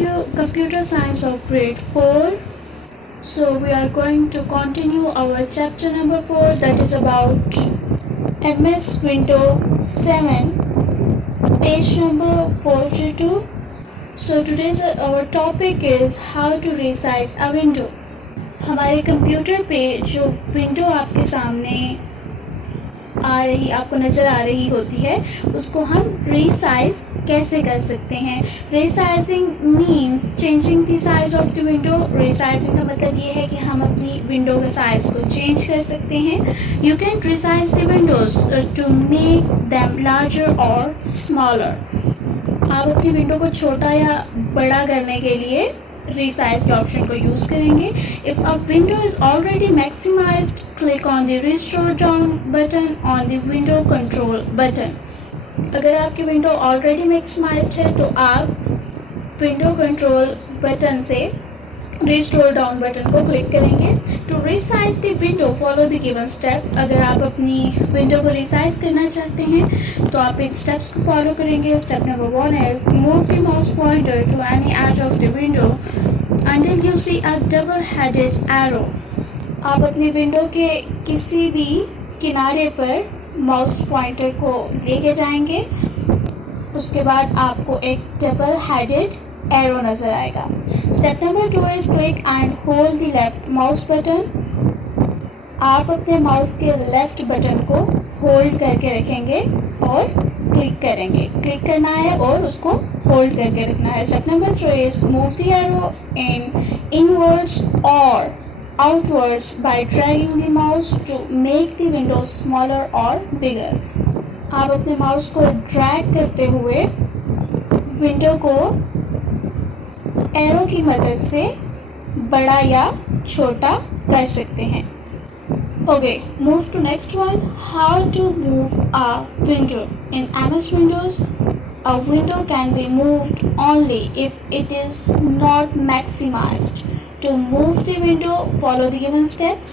you Computer Science of Grade 4. So we are going to continue our chapter number 4, that is about MS Windows 7, page number 42. So today's our topic is how to resize a window. हमारे computer पे जो window आपके सामने आपको नज़र आ रही होती है उसको हम रीसाइज कैसे कर सकते हैं. Resizing means changing the size of the window. Resizing का मतलब ये है कि हम अपनी विंडो के साइज़ को चेंज कर सकते हैं. You can resize the windows to make them larger और स्मॉलर. आप अपनी विंडो को छोटा या बड़ा करने के लिए resize के ऑप्शन को यूज़ करेंगे. If a window is already maximized, click on the restore down button on the window control button. अगर आपकी विंडो ऑलरेडी मैक्सिमाइज्ड है तो आप विंडो कंट्रोल बटन से रिस्टोर डाउन बटन को क्लिक करेंगे. To resize the window follow the given step. अगर आप अपनी विंडो को रिसाइज करना चाहते हैं तो आप इन स्टेप्स को फॉलो करेंगे. Step number 1 is move the mouse pointer to any edge of the window until you see a double-headed arrow. आप अपनी विंडो के किसी भी किनारे पर माउस पॉइंटर को लेके जाएंगे. उसके बाद आपको एक डबल हेडेड एरो नज़र आएगा. Step number 2 is click and hold the left mouse button. आप अपने माउस के लेफ्ट बटन को होल्ड करके रखेंगे और क्लिक करेंगे. क्लिक करना है और उसको होल्ड करके रखना है. Step number 3 is move the arrow inwards और outwards by dragging the mouse to make the window smaller और बिगर. आप अपने माउस को ड्रैग करते हुए विंडो को एरो की मदद से बड़ा या छोटा कर सकते हैं. Okay, move to next one. How to move a window. In MS Windows, a window can be moved only if it is not maximized. To move the window, follow the given steps.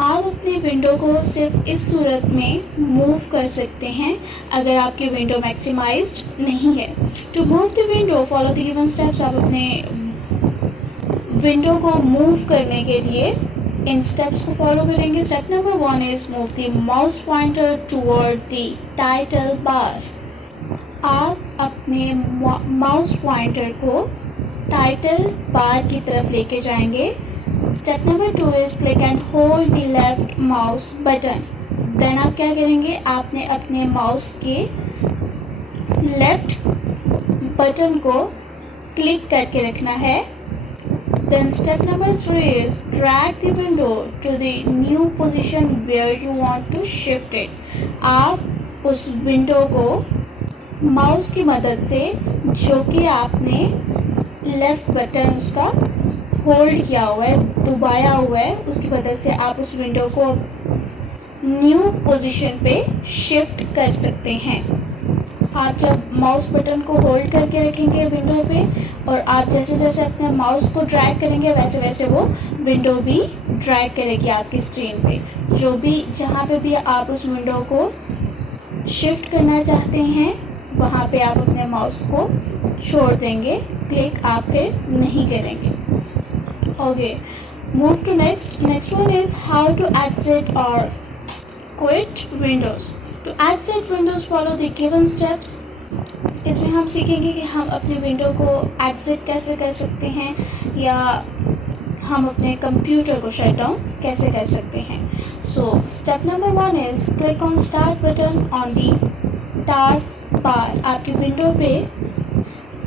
आप अपनी window को सिर्फ इस सूरत में move कर सकते हैं अगर आपकी विंडो मैक्सिमाइज्ड नहीं है. To move the window follow the given steps. आप अपने विंडो को मूव करने के लिए इन स्टेप्स को फॉलो करेंगे. Step number 1 is move the mouse pointer toward the title bar. आप अपने माउस पॉइंटर को टाइटल बार की तरफ लेके जाएंगे. Step number 2 is click and hold the left mouse button. Then आप क्या करेंगे, आपने अपने माउस के लेफ्ट बटन को क्लिक करके रखना है. Then step number 3 is drag the window to the new position where you want to shift it. आप उस विंडो को माउस की मदद से जो कि आपने लेफ्ट बटन उसका होल्ड किया हुआ है, दबाया हुआ है, उसकी मदद से आप उस विंडो को न्यू पोजीशन पे शिफ्ट कर सकते हैं. आप जब माउस बटन को होल्ड करके रखेंगे विंडो पे और आप जैसे जैसे अपने माउस को ड्रैग करेंगे वैसे वैसे वो विंडो भी ड्रैग करेगी आपकी स्क्रीन पे. जो भी जहाँ पे भी आप उस विंडो को शिफ्ट करना चाहते हैं वहाँ पे आप अपने माउस को छोड़ देंगे. क्लिक आप फिर नहीं करेंगे. Okay, move to next one is how to exit और quit Windows. To exit Windows, follow the given steps. इसमें हम सीखेंगे कि हम अपनी विंडो को एग्जिट कैसे कर सकते हैं या हम अपने कंप्यूटर को शट डाउन कैसे कर सकते हैं. So step number 1 is click on start button on the task bar. आपकी विंडो पे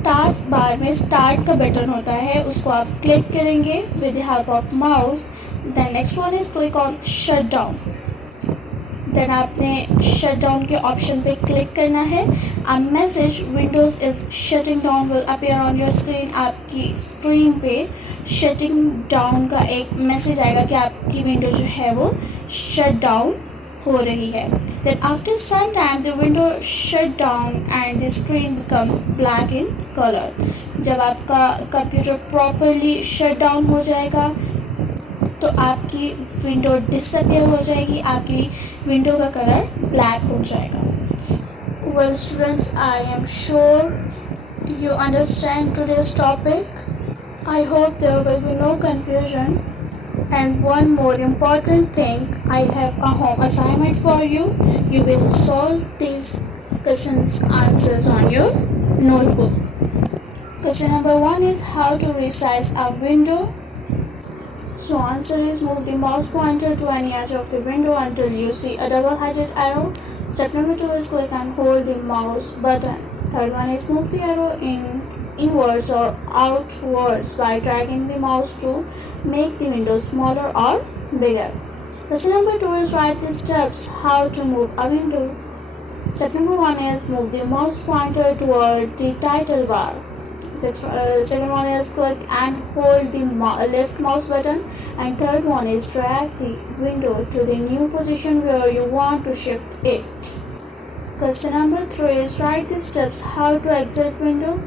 टास्क बार में स्टार्ट का बटन होता है, उसको आप क्लिक करेंगे with the help of mouse. Then next one is click on shut down. Then आपने शट डाउन के ऑप्शन पे क्लिक करना है. A message windows is shutting down will appear on your screen. आपकी स्क्रीन पे shutting down का एक message आएगा कि आपकी विंडो जो है वो शट डाउन हो रही है. Then after some time the window shut down and the screen becomes black in colour. जब आपका कंप्यूटर प्रॉपरली शट डाउन हो जाएगा तो आपकी विंडो डिसअपियर हो जाएगी, आपकी विंडो का कलर ब्लैक हो जाएगा. Well students, I am sure you understand today's topic? I hope there will be no confusion. And one more important thing, I have a home assignment for you. You will solve these questions answers on your notebook. Question number 1 is how to resize a window. So answer is move the mouse pointer to any edge of the window until you see a double-headed arrow. Step number 2 is click and hold the mouse button. Third one is move the arrow inwards or outwards by dragging the mouse to make the window smaller or bigger. Question number 2 is write the steps how to move a window. Step number 1 is move the mouse pointer toward the title bar. Second one is click and hold the left mouse button, and third one is drag the window to the new position where you want to shift it. Question number 3 is write the steps how to exit window.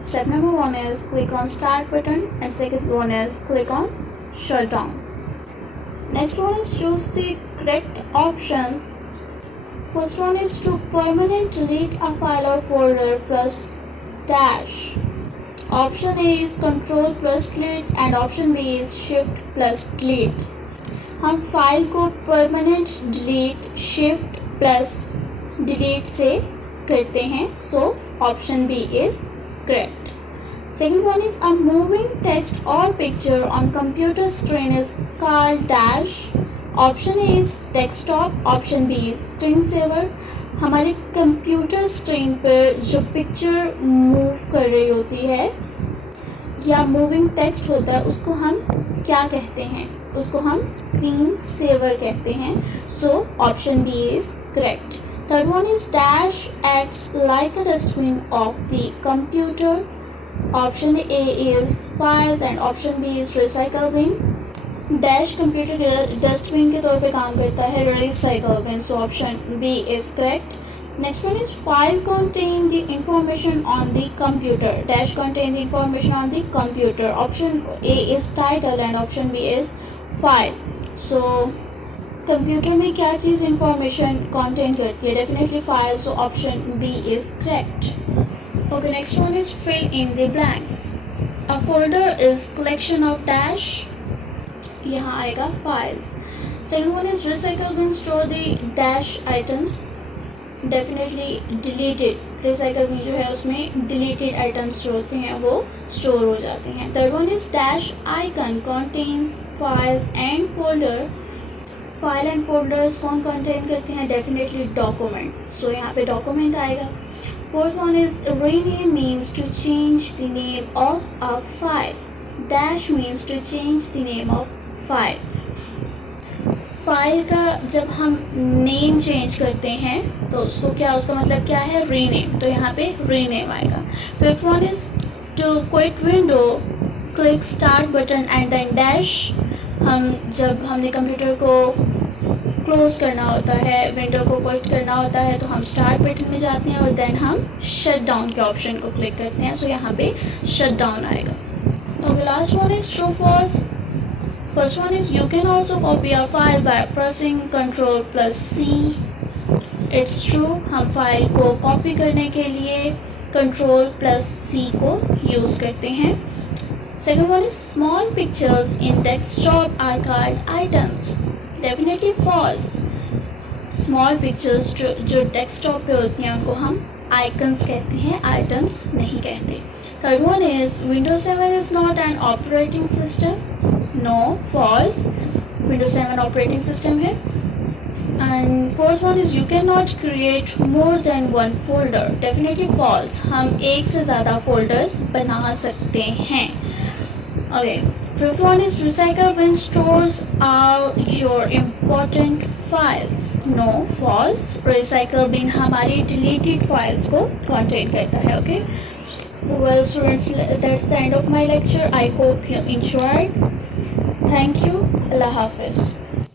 Step number 1 is click on start button, and second one is click on shut down. Next one is choose the correct options. First one is to permanently delete a file or folder plus dash. Option A is Control plus delete and option B is Shift plus delete. हम file को permanent delete shift plus delete से करते हैं, so option B is correct. Second one is a moving text or picture on computer screen is called dash. Option A is desktop, option B is screensaver. हमारे computer screen पर जो picture move कर रही होती है या moving text होता है उसको हम क्या कहते हैं? उसको हम स्क्रीन सेवर कहते हैं. So option B is correct. Third one is dash acts like a dustbin of the computer. Option A is files and option B is recycle bin. Dash computer dustbin के तौर पे काम करता है, recycle bin. So option B is correct. Next one is file contain the information on the computer. Dash contain the information on the computer. Option A is title and option B is file. So computer में क्या चीज़ information contain करती है? Definitely file. So option B is correct. Okay, next one is fill in the blanks. A folder is collection of dash. यहाँ आएगा files. Second one is recycle bin store the dash items. Definitely deleted recycle में जो है उसमें deleted items जो होते हैं वो स्टोर हो जाते हैं. Third one is dash icon contains files and folder. File and folders कौन कंटेन करते हैं? Definitely documents. सो यहाँ पे डॉक्यूमेंट आएगा. Fourth one is rename means to change the name of a file. Dash means to change the name of file. File का जब हम name change करते हैं तो उसको क्या, उसका मतलब क्या है? रीनेम. तो यहाँ पे रीनेम आएगा. Fifth one is to quit window click start button and then dash. हम जब हमने कंप्यूटर को क्लोज करना होता है, विंडो को क्विट करना होता है, तो हम स्टार्ट बटन में जाते हैं और देन हम शट डाउन के ऑप्शन को क्लिक करते हैं. सो यहाँ पे शट डाउन आएगा. Okay, last one is true false. First one is you can also copy a file by pressing Ctrl plus C. It's true, हम फाइल को कॉपी करने के लिए Ctrl plus C को यूज़ करते हैं. Second one is small pictures in desktop are called items. Definitely false. Small pictures जो desktop पे होती हैं उनको हम icons कहते हैं, items नहीं कहते. Third one is Windows 7 is not an operating system. No, false. Windows 7 operating system है. And fourth one is you cannot create more than one folder. Definitely false. हम एक से ज़्यादा folders बना सकते हैं. Okay. Fifth one is recycle bin stores all your important files. No, false. Recycle bin हमारी deleted files को contain करता है. Okay. Well, students, that's the end of my lecture. I hope you enjoyed. Thank you. Allah Hafiz.